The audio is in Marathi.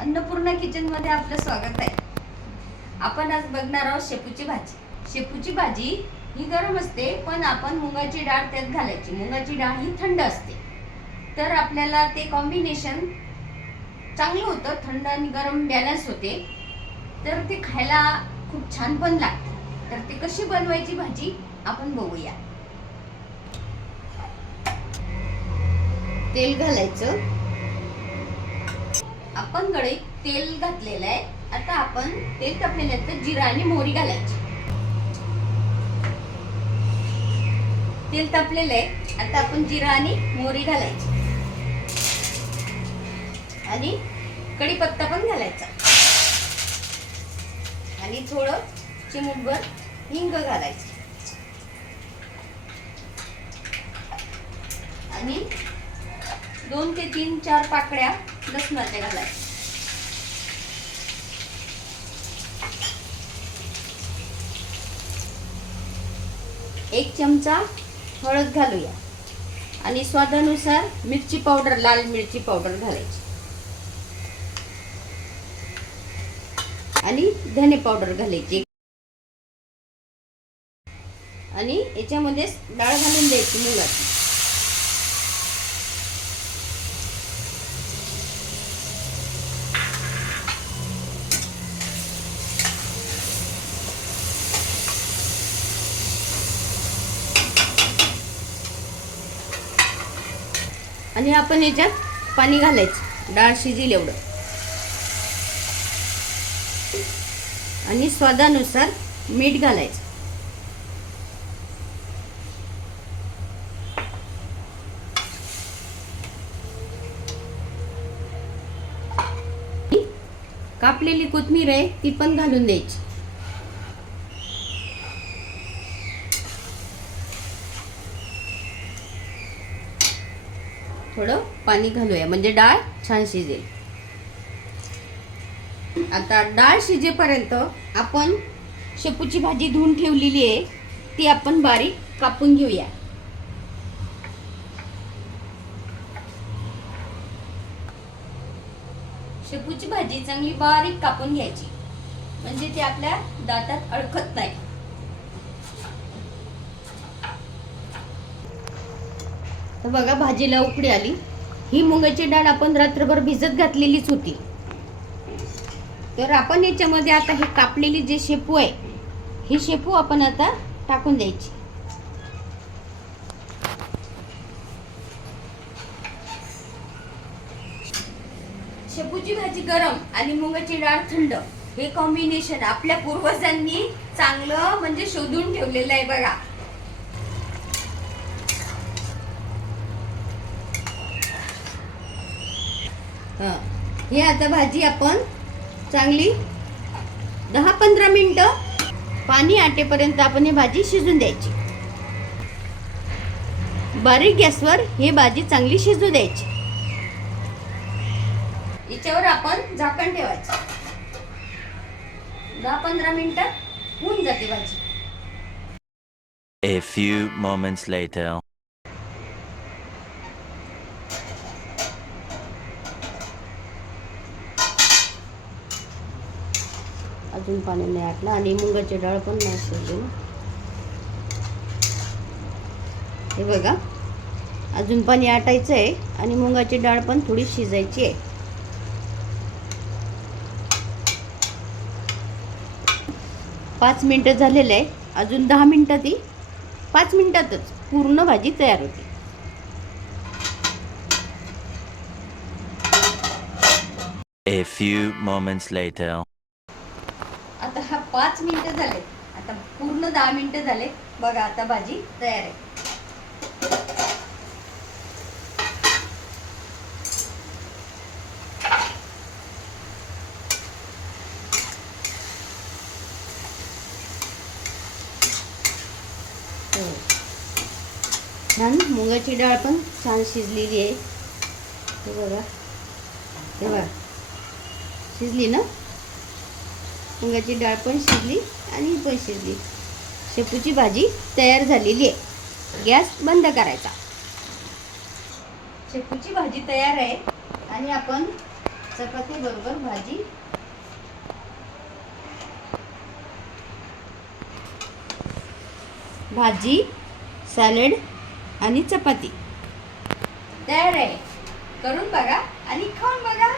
अन्नपूर्णा किचनमध्ये आपलं स्वागत आहे. आपण आज बघणार आहोत शेपूची भाजी. शेपूची भाजी ही गरम असते पण आपण मुगाची डाळ त्यात घालायची. मुगाची डाळ ही थंड असते. तर आपल्याला ते कॉम्बिनेशन चांगलं होतं थंड आणि गरम बॅलन्स होते. तर ते खायला खूप छान पण लागते. तर ते कशी बनवायची भाजी आपण बघूया. तेल घालायचं. आपण कढईत तेल घातलेलं आहे. आता आपण तेल तापल्यानंतर जिरा आणि मोहरी घालायची. तेल तापलेलं आहे. आता आपण जिरा आणि मोहरी घालायची. आणि कढीपत्ता पण घालायचा. आणि थोडं चिमूटभर हिंग घालायचं. आणि दोन ते तीन चार पाकळ्या लसणाच्या घालायच्या एक चमचा हळद घालूया. आणि स्वादानुसार मिरची पावडर लाल मिरची पावडर घालायची. आणि धने पावडर घालायची. आणि याच्यामध्ये डाळ घालून द्यायची मुगाची. आणि आपण याच्यात पाणी घालायचं डाळ शिजेल एवढं. आणि स्वादानुसार मीठ घालायचं. कापलेली कोथमीर आहे ती पण घालून द्यायची. थोडं पाणी घालूया. म्हणजे डाळ छान शिजेल. आता डाळ शिजेपर्यंत आपण शेपूची भाजी धुवून ठेवलेली आहे. ती आपण बारीक कापून घेऊया. शेपूची भाजी चांगली बारीक कापून घ्यायची. म्हणजे ती आपल्या दातात अडकत नाही. तर बघा भाजीला उकडी आली. ही मुगाची डाळ आपण रात्रभर भिजत घातलेलीच होती. तर आपण याच्यामध्ये आता हे कापलेली जे शेपू आहे ही शेपू आपण आता टाकून द्यायची. शेपूची भाजी गरम आणि मुगाची डाळ थंड हे कॉम्बिनेशन आपल्या पूर्वजांनी चांगलं म्हणजे शोधून ठेवलेलं आहे बघा. हं. हे आता भाजी आपण चांगली दहा पंधरा मिनटं पाणी आटेपर्यंत आपण ही भाजी शिजून द्यायची बारीक गॅसवर ही भाजी चांगली शिजू द्यायची हिच्यावर आपण झाकण ठेवायचं दहा पंधरा मिनटं होऊन जाते भाजी A few moments later. अजून पाणी नाही आटलं. आणि मुंगाची डाळ पण नाही शिजली. हे बघा. अजून पाणी आटायचं आहे आणि मुंगाची डाळ पण थोडी शिजायची आहे. पाच मिनटं झालेलं आहे. अजून दहा मिनटं ती. पाच मिनटातच पूर्ण भाजी तयार होते. A few moments later. आता हा पाच मिनिटं झाले. आता पूर्ण दहा मिनिटं झाले. बघा आता भाजी तयार आहे. हो. छान मुगाची डाळ पण छान शिजलेली आहे. हे बघा. हे बघा. शिजली ना? मुगाची डाळ पण शिजली आणि ही पण शिजली. शेपूची भाजी तयार झालेली आहे. गॅस बंद करायचा. शेपूची भाजी तयार आहे आणि आपण चपाती बरोबर भाजी भाजी सॅलड आणि चपाती तयार आहे. करून बघा आणि खाऊन बघा.